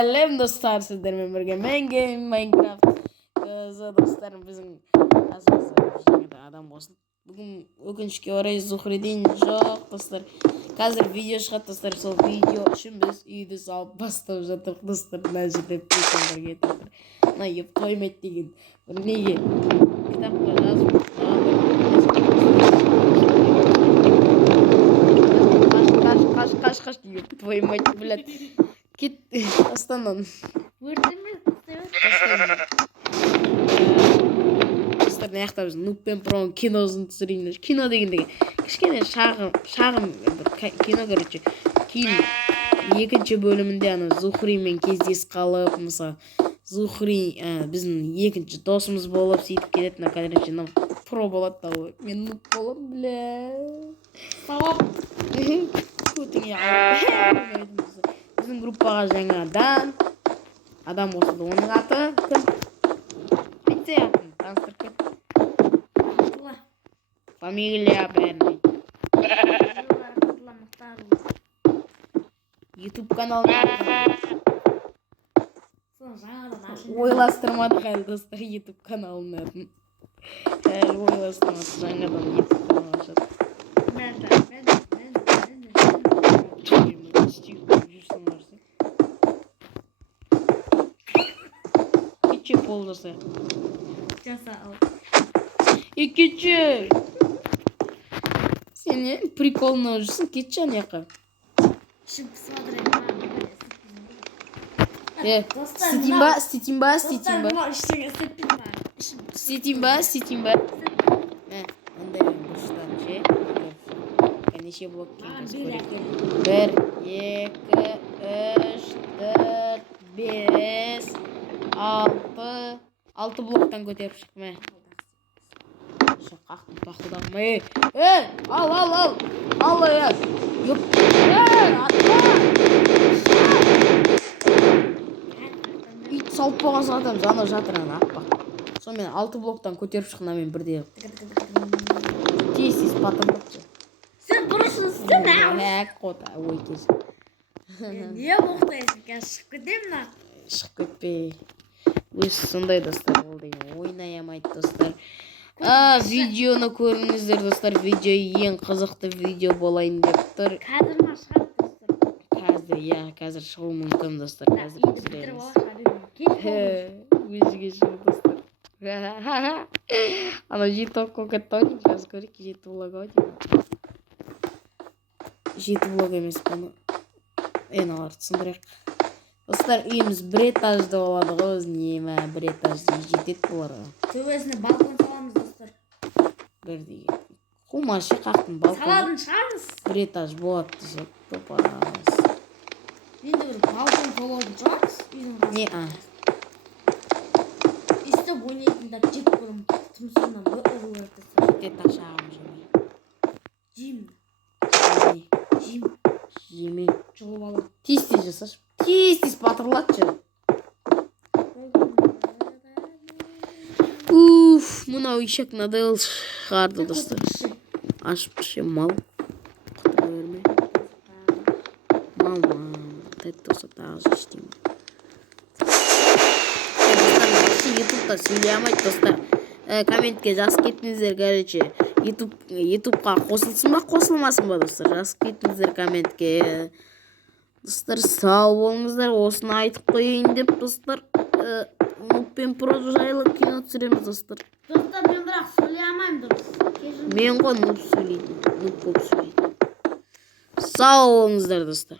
Сәлем достар, сіздермен бірге мен Майнкрафт. Достарым, біздің жаңада адам болсын. Бүгін өкінішке орай Зухридин жоқ достар. Қазір видео шығады достар. Сол видео үшін біз үйді салып бастап жатырмық достар. Мына жерде приколдар кетіп жатыр. Мына еп тоймайды деген бір неге кітапқа жазып қаш еп тоймайды, блядь. Кет астанан. Достар, мына біз Нубпен Проның киносын түсірейміз. Кино дегенде кішкене шағым кино, короче. Кейін екінші бөлімінде ана Зухримен кездесіп қалып, мысалы Зухри біздің екінші досымыз болып сөйтіп кететін, короче, про болады да ғой. Мен Нуб болам, бля. Сауап. Көтіңе алып. Біздің группаға жаңадан адам қосылды. Оның аты кім? Айтса атын таныстырып кет. Фамилия бәрін айт. YouTube каналын ойластырмадық әлі достар, YouTube каналын атын. Әлі ойластырмадық, жаңадан YouTube канал ашады. Пол жасай. Жаса ал. Екінші. Сен приколно жүрсің, кетші ана жаққа. Ститимба. Андай бұрыштан ше. Неше блок кеңес көректер. 1, 2, 3, 4, 5, 6 блоктан көтеріп шықпа. Қақтың пақылдағым. Ал. Ит салып болған сағатам жаны жатыр ана ақпақ. Сонымен 6 блоктан көтеріп шықына мен бірде. Тез патындықшы. Сен бұрышысың Қота, ой кез. Не боқтайсың, кәз шығып кетемін ақ. Шығып кетпей. Өз сондай достар ол деген ойнайамайды достар. Видеоны көріңіздер достар. Видео ең қызықты видео болайын деп тұр. Қазір ма шығады достар? Қазір шығу мүмкін достар. Қазір өзіге шығу достар. Ана жеті кокетоник жаз көрек, жеті влог аудио. Жеті влог емес бұны. Аларды түсіндірек. Достар, үйіміз бір этажды болады ғой, өзіне бір этажды жетеді бұларға. Төбесіне балкон саламыз достар. Бір деген. Қумашы қақтың балкон. Саладың шығамыз. Бір этаж болады десе, топарыз. Енді бір балкон саладың шығамыз. Істі ойнайтындар жек көрім. Тұмсығынан бір ұрыларды салады. Жеті этаж шағым жеме. Жеме. Жұлып алады. Тез жасаш. Тез батырлатшы. Мынау ишек надел шығарды достар. Ашып ше мал. Құтыға өрме. Мал. Тәтті болса тағы жештеймін. Ютубта сөйлей алмайды достар. Комментке жазып кетіңіздер, короче. Ютубқа қосылсын ба, қосылмасын ба достар. Жазып кетіңіздер комментке. Достар, сау болыңыздар. Осыны айтып қойайын деп достар. Нубпен Про жайлы кино түсіреміз достар. Достар, мен бірақ сөйлей алмаймын дұрыс. Мен ғой Нуб сөйлейді. Нуб болып сөйлейді. Сау болыңыздар достар.